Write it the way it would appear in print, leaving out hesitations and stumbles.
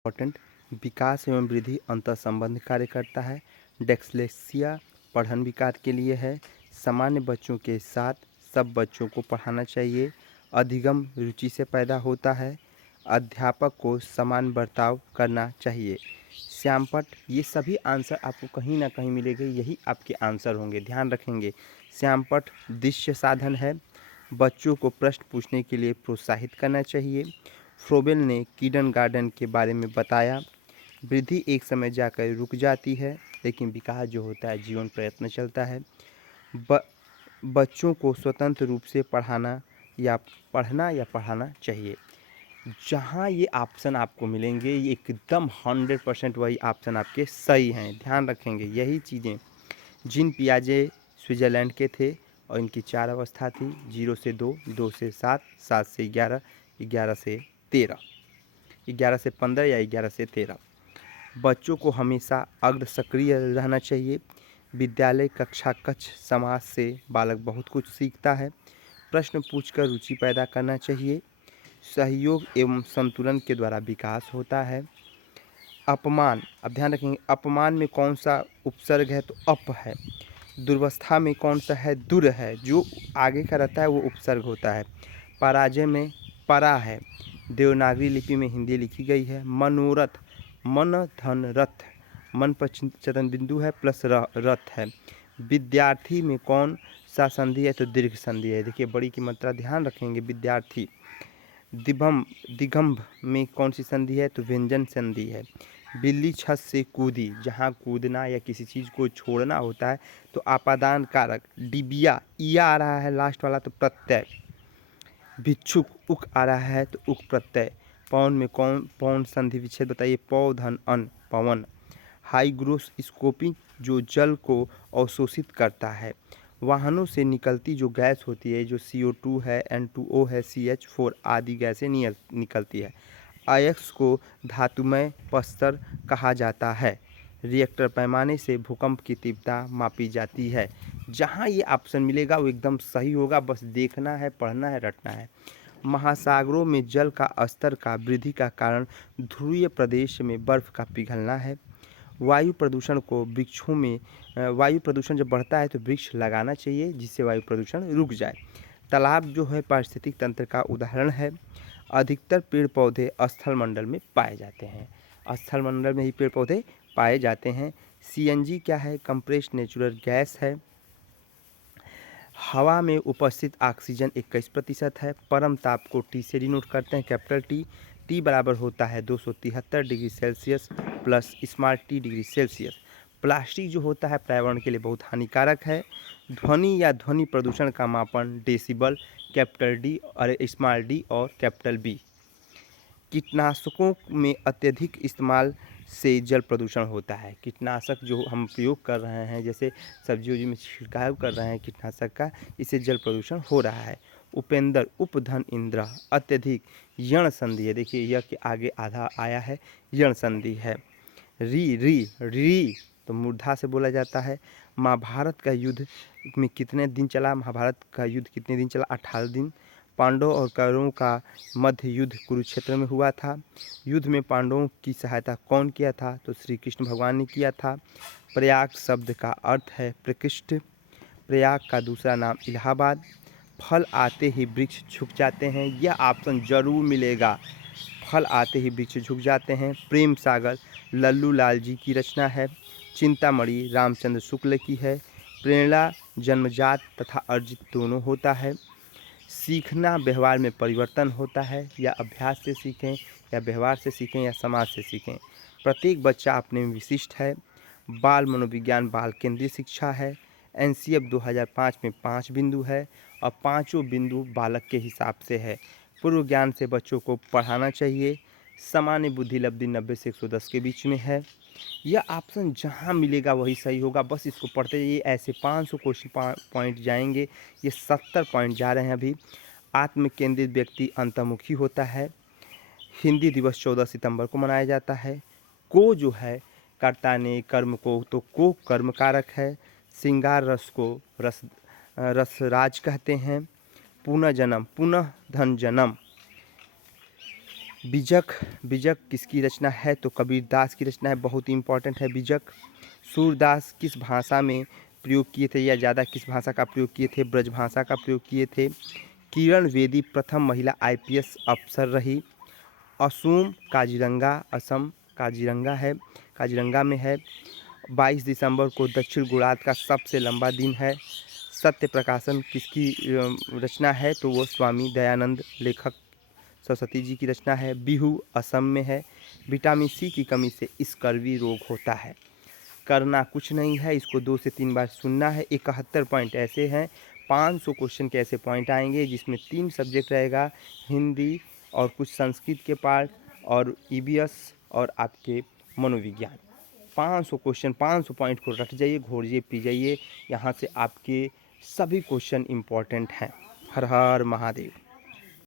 Important विकास एवं वृद्धि अंतर संबंध कार्य करता है। डेक्सलेक्सिया पठन विकार के लिए है। सामान्य बच्चों के साथ सब बच्चों को पढ़ाना चाहिए। अधिगम रुचि से पैदा होता है। अध्यापक को समान बर्ताव करना चाहिए। श्यामपट, ये सभी आंसर आपको कहीं ना कहीं मिलेंगे, यही आपके आंसर होंगे, ध्यान रखेंगे। श्यामपट दृश्य साधन है। बच्चों को प्रश्न पूछने के लिए प्रोत्साहित करना चाहिए। फ्रोबेल ने किंडरगार्टन के बारे में बताया। वृद्धि एक समय जाकर रुक जाती है, लेकिन विकास जो होता है जीवन प्रयत्न चलता है। बच्चों को स्वतंत्र रूप से पढ़ना या पढ़ाना चाहिए। जहाँ ये ऑप्शन आपको मिलेंगे ये एकदम 100% वही ऑप्शन आपके सही हैं, ध्यान रखेंगे। यही चीज़ें जीन पियाजे स्विट्ज़रलैंड के थे और इनकी 4 अवस्था थी, 0 से 2, 2 से 7, 7 से 11, 11 से 13, 11 से 15 या 11 से 13। बच्चों को हमेशा अग्र सक्रिय रहना चाहिए। विद्यालय कक्षा कक्ष समाज से बालक बहुत कुछ सीखता है। प्रश्न पूछकर रुचि पैदा करना चाहिए। सहयोग एवं संतुलन के द्वारा विकास होता है। अपमान, अब ध्यान रखेंगे, अपमान में कौन सा उपसर्ग है तो अप है। दुर्वस्था में कौन सा है, दुर है, जो आगे का रहता है वो उपसर्ग होता है। पराजय में परा है। देवनागरी लिपि में हिंदी लिखी गई है। मनोरथ, मन धन रथ, मन पर चतन बिंदु है प्लस रथ है। विद्यार्थी में कौन सा संधि है तो दीर्घ संधि है। देखिए बड़ी की मात्रा ध्यान रखेंगे। विद्यार्थी। दिगंभ में कौन सी संधि है तो व्यंजन संधि है। बिल्ली छत से कूदी, जहाँ कूदना या किसी चीज़ को छोड़ना होता है तो आपादान कारक। डिबिया, इया आ रहा है लास्ट वाला तो प्रत्यय। भिक्षुक, उक आ रहा है तो उक प्रत्यय। पवन में कौन पवन संधि विच्छेद बताइए। पौ धन अन, पवन। हाइग्रोस्कोपिक, जो जल को अवशोषित करता है। वाहनों से निकलती जो गैस होती है, जो CO2 है, N2O है, CH4 आदि गैसें निकलती है। अयस्क को धातुमय पत्थर कहा जाता है। रिएक्टर पैमाने से भूकंप की तीव्रता मापी जाती है। जहाँ ये ऑप्शन मिलेगा वो एकदम सही होगा, बस देखना है, पढ़ना है, रटना है। महासागरों में जल का स्तर का वृद्धि का कारण ध्रुवीय प्रदेश में बर्फ का पिघलना है। वायु प्रदूषण को वृक्षों में, वायु प्रदूषण जब बढ़ता है तो वृक्ष लगाना चाहिए जिससे वायु प्रदूषण रुक जाए। तालाब जो है पारिस्थितिक तंत्र का उदाहरण है। अधिकतर पेड़ पौधे स्थल मंडल में पाए जाते हैं। स्थल मंडल में ही पेड़ पौधे पाए जाते हैं। CNG क्या है, कंप्रेस्ड नेचुरल गैस है। हवा में उपस्थित ऑक्सीजन 21% है। परम ताप को T से डिनोट करते हैं, कैपिटल T। T बराबर होता है 273 degree Celsius plus small t degree Celsius. Plastic जो होता है पर्यावरण के लिए बहुत हानिकारक है। ध्वनि या ध्वनि प्रदूषण का मापन डेसिबल, कैपिटल D और स्मॉल d और कैपिटल B। कीटनाशकों में अत्यधिक इस्तेमाल से जल प्रदूषण होता है। कीटनाशक जो हम प्रयोग कर रहे हैं, जैसे सब्जी वब्जी में छिड़काव कर रहे हैं कीटनाशक का, इससे जल प्रदूषण हो रहा है। उपेंद्र, उपधन इंद्र, अत्यधिक, यण संधि है। देखिए यह के आगे आधा आया है, यण संधि है। री तो मूर्धा से बोला जाता है। महाभारत का युद्ध में कितने दिन चला, महाभारत का युद्ध कितने दिन चला, 18 दिन। पांडवों और कौरवों का मध्य युद्ध कुरुक्षेत्र में हुआ था। युद्ध में पांडवों की सहायता कौन किया था तो श्री कृष्ण भगवान ने किया था। प्रयाग शब्द का अर्थ है प्रकृष्ट। प्रयाग का दूसरा नाम इलाहाबाद। फल आते ही वृक्ष झुक जाते हैं, यह ऑप्शन जरूर मिलेगा। फल आते ही वृक्ष झुक जाते हैं। प्रेम सागर लल्लू लाल जी की रचना है। चिंतामणि रामचंद्र शुक्ल की है। प्रेरणा जन्मजात तथा अर्जित दोनों होता है। सीखना व्यवहार में परिवर्तन होता है, या अभ्यास से सीखें या व्यवहार से सीखें या समाज से सीखें। प्रत्येक बच्चा अपने में विशिष्ट है। बाल मनोविज्ञान बाल केंद्रीय शिक्षा है। NCF 2005 में 5 बिंदु है और पाँचों बिंदु बालक के हिसाब से है। पूर्व ज्ञान से बच्चों को पढ़ाना चाहिए। सामान्य बुद्धि लब्धि 90 से 110 के बीच में है। यह ऑप्शन जहाँ मिलेगा वही सही होगा, बस इसको पढ़ते जाइए। ऐसे 500 क्वेश्चन पॉइंट जाएंगे, ये 70 पॉइंट जा रहे हैं अभी। आत्म केंद्रित व्यक्ति अंतर्मुखी होता है। हिंदी दिवस 14 सितंबर को मनाया जाता है। को जो है कर्ता ने कर्म को, तो को कर्म कारक है। श्रृंगार रस को रसराज कहते हैं। पुनः जन्म, पुनः धन जन्म, बीजक, बीजक किसकी रचना है? तो कबीरदास की रचना है, बहुत ही इम्पोर्टेंट है बीजक। सूरदास किस भाषा में प्रयोग किए थे, या ज़्यादा किस भाषा का प्रयोग किए थे? ब्रजभाषा का प्रयोग किए थे। किरण बेदी प्रथम महिला आईपीएस अफसर रही। असोम काजीरंगा, असम काजीरंगा है, काजीरंगा में है। 22 दिसंबर को दक्षिण गोलार्ध का सबसे लंबा दिन है। सत्य प्रकाशन किसकी रचना है? तो वो स्वामी दयानंद लेखक सरस्वती जी की रचना है। बिहू असम में है। विटामिन सी की कमी से स्कर्वी रोग होता है। करना कुछ नहीं है, इसको 2 से 3 बार सुनना है। 71 पॉइंट ऐसे हैं, 500 क्वेश्चन के ऐसे पॉइंट आएंगे जिसमें 3 सब्जेक्ट रहेगा, हिंदी और कुछ संस्कृत के पार्ट और ईवीएस और आपके मनोविज्ञान। 500 क्वेश्चन, 500 पॉइंट को रट जाइए, घोड़िए पी जाइए, यहाँ से आपके सभी क्वेश्चन इम्पॉर्टेंट हैं। हर हर महादेव।